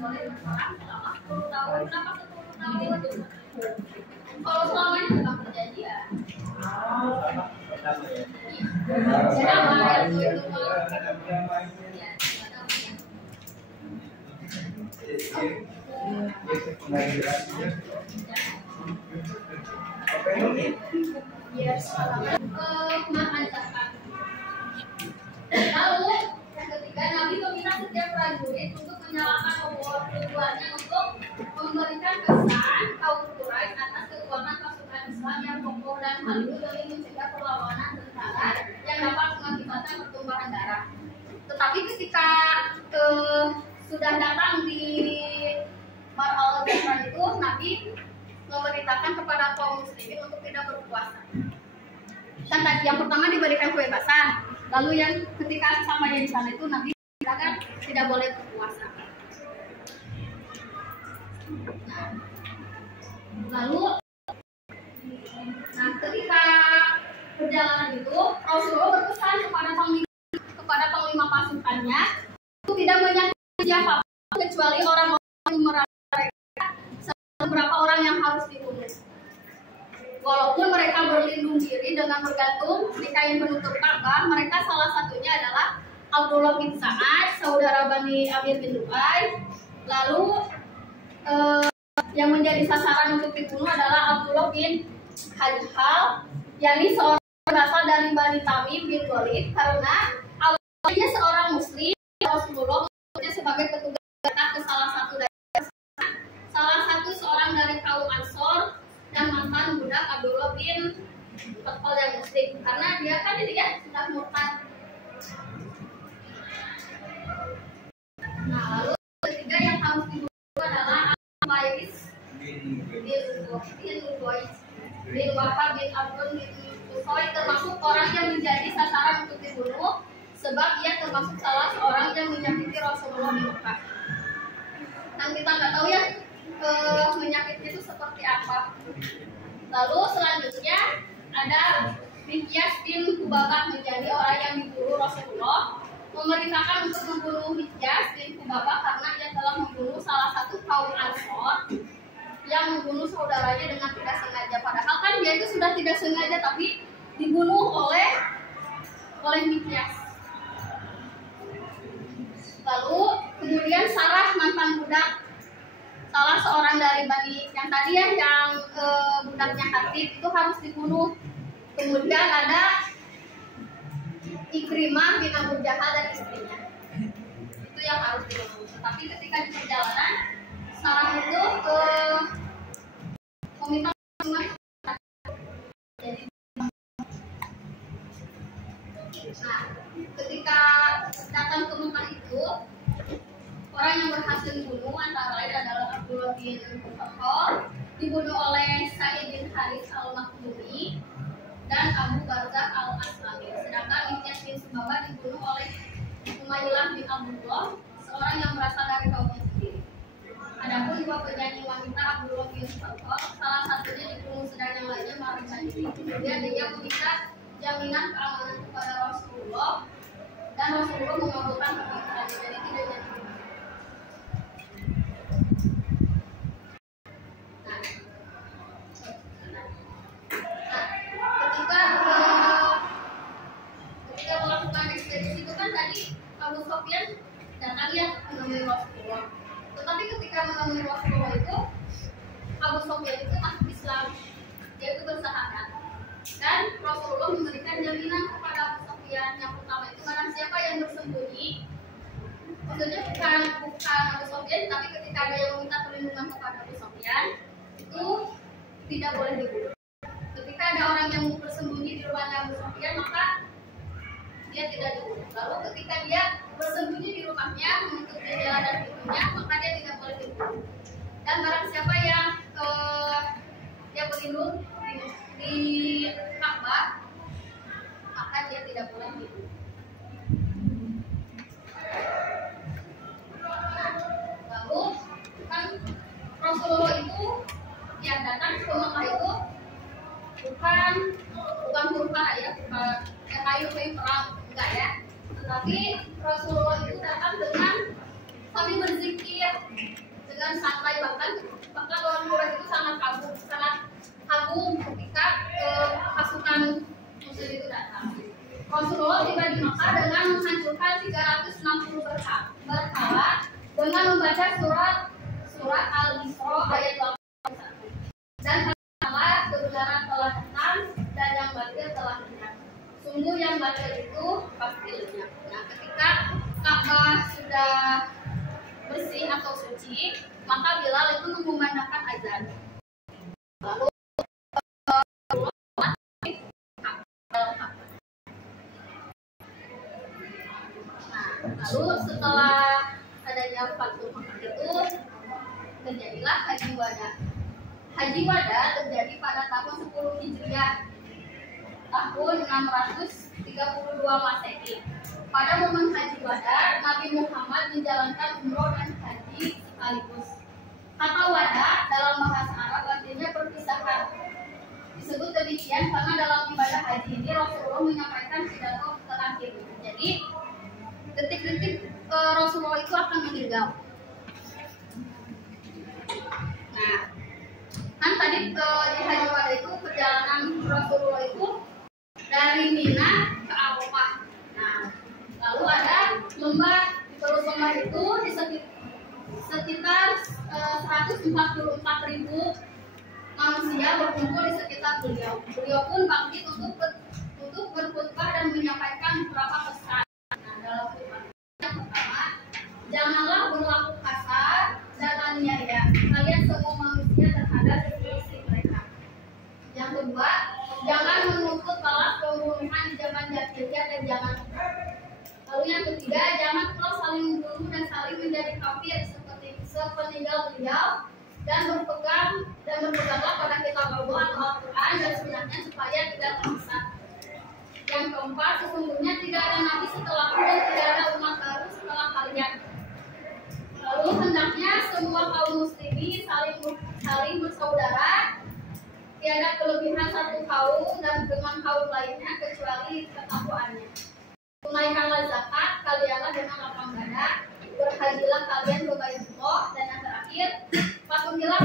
boleh berperang selama 10 tahun. Kenapa 10 tahun itu? Kalau selamanya bukan perjanjian. Siapa yang itu Lalu yang ketiga, Nabi meminta setiap prajurit untuk menyalakan obor tujuannya untuk memberikan kesan kaum Quraisy atas kekuatan pasukan Islam yang kokoh dan hal itu demi mencegah perlawanan tentara yang dapat mengakibatkan pertumpahan darah. Tetapi ketika sudah datang di Mar al-Ghazwan itu, Nabi memerintahkan kepada kaum muslimin untuk tidak berpuasa. Kan tadi yang pertama diberikan kebebasan, lalu yang ketika sampainya di sana itu Nabi kan tidak boleh berpuasa. Lalu, ketika perjalanan itu Rasulullah berpesan kepada panglima pasukannya untuk tidak menyakiti siapapun kecuali orang-orang yang mereka beberapa orang yang harus dibunuh. Walaupun mereka berlindung diri dengan bergantung di kain penutup Ka'bah, mereka salah satunya adalah Abdullah bin Sa'ad, saudara Bani Amir bin Lu'ay. Lalu yang menjadi sasaran untuk dibunuh adalah Abdullah bin Hajhal, yakni seorang berasal dari Bani Tamim bin Walid, karena awalnya seorang muslim. Rasulullah mengutusnya sebagai petugas ke salah satu seorang dari kaum Ansor dan mantan budak Abdullah bin Khattal yang muslim, karena dia kan sudah murtad. Nah, lalu ketiga yang harus dibunuh adalah Al-Baiz bin Wahab bin Abdul bin Usoy, termasuk orang yang menjadi sasaran untuk dibunuh sebab ia termasuk salah seorang yang menyakiti Rasulullah di Mekah. Dan kita nggak tahu ya menyakitnya itu seperti apa. Lalu selanjutnya ada Mikyas bin Kubabah, menjadi orang yang diburu Rasulullah, memerintahkan untuk membunuh Mikyas bin Kubabah karena ia telah membunuh salah satu kaum Ansor yang membunuh saudaranya dengan tidak sengaja. Padahal kan dia itu sudah tidak sengaja, tapi dibunuh oleh Mikyas. Lalu kemudian Sarah, mantan budak salah seorang dari Bani yang tadi yang budaknya Hatib itu harus dibunuh. Kemudian ada Ikrimah bin Abu Jahal dan istrinya, itu yang harus dibunuh. Tapi ketika di perjalanan Sarah itu meminta jadi. Nah, ketika datang ke Mekah itu, orang yang berhasil dibunuh antara lain adalah Abdullah bin Khattal, dibunuh oleh Sa'id bin Haris al-Makhdumi dan Abu Barzah al-Aslami. Sedangkan Mikyas bin Subabah dibunuh oleh Umaylah bin Abdullah, seorang yang berasal dari kaumnya sendiri. Adapun dua penyanyi wanita Abdullah bin Khattal, salah satunya dibunuh sedang yang lainnya melarikan diri. Kemudian dia meminta jaminan keamanan kepada Rasulullah dan Rasulullah mengabulkan permintaannya, jadi tidak jadi. Ketika melakukan ekspedisi itu kan tadi Abu Sufyan datang ya menemui Rasulullah. Tetapi ketika menemui Rasulullah itu, Abu Sufyan itu masuk Islam, dia itu bersahadat. Dan Rasulullah memberikan jaminan kepada Abu Sufyan. Yang pertama itu barang siapa yang bersembunyi, maksudnya bukan Abu Sufyan, tapi ketika ada yang meminta perlindungan kepada Abu Sufyan, itu tidak boleh dibunuh. Ketika ada orang yang bersembunyi di rumahnya Abu Sufyan, maka dia tidak dibunuh. Lalu ketika dia bersembunyi di rumahnya, menutup jendela dan pintunya, maka dia tidak boleh dibunuh. Dan barang siapa yang dia berlindung di Ka'bah, maka dia tidak boleh dibunuh. Lalu kan Rasulullah itu yang datang ke Mekah itu bukan huruf ya, bukan kayu perang, enggak ya. Tetapi Rasulullah itu datang dengan sambil berzikir. berzikir dengan santai, bahkan orang Quraisy itu sangat kagum ketika pasukan musuh itu datang. Rasulullah tiba di Makkah dengan menghancurkan 360 berhala dengan membaca surat Al-Isra ayat 81. Dan katakanlah kebenaran telah datang dan yang batil telah lenyap. Sungguh yang batil itu pasti lenyap. Nah, ketika Ka'bah sudah bersih atau suci, maka Bilal itu mengumandangkan azan. Lalu setelah adanya Fathul Makkah itu terjadilah Haji Wada. Haji Wada terjadi pada tahun 10 Hijriah, tahun 632 Masehi. Pada momen Haji Wada, Nabi Muhammad menjalankan umroh dan haji sekaligus. Kata wada dalam bahasa Arab artinya perpisahan. Disebut demikian karena dalam ibadah haji ini Rasulullah menyampaikan pidato terakhir. Jadi detik-detik Rasulullah itu akan meninggal. Nah, kan tadi di Haji Wada itu perjalanan Rasulullah itu dari Mina ke Arafah. Nah, lalu ada lembah, terus lembah itu di sekitar 144.000 manusia berkumpul di sekitar beliau. Beliau pun bangkit untuk berkhutbah dan menyampaikan beberapa pesan. Nah, dalam khutbah yang pertama, janganlah berlaku kasar dan aniaya kalian semua manusia terhadap istri mereka. Yang kedua, jangan menuntut balas pembunuhan di zaman jahiliyah dan zaman. Lalu yang ketiga, jangan pula saling membunuh dan saling menjadi kafir seperti sepeninggal beliau, dan berpeganglah pada kitab Allah atau Al-Quran dan sunnahnya supaya tidak tersesat. Yang keempat, sesungguhnya tidak ada nabi setelahku dan tidak ada umat baru setelah kalian. Lalu hendaknya semua kaum muslimin saling bersaudara, tiada kelebihan satu kaum dan dengan kaum lainnya kecuali ketakwaannya. Tunaikanlah zakat kalianlah dengan lapang dada, berhajilah kalian ke Baitullah, dan yang terakhir, patuhilah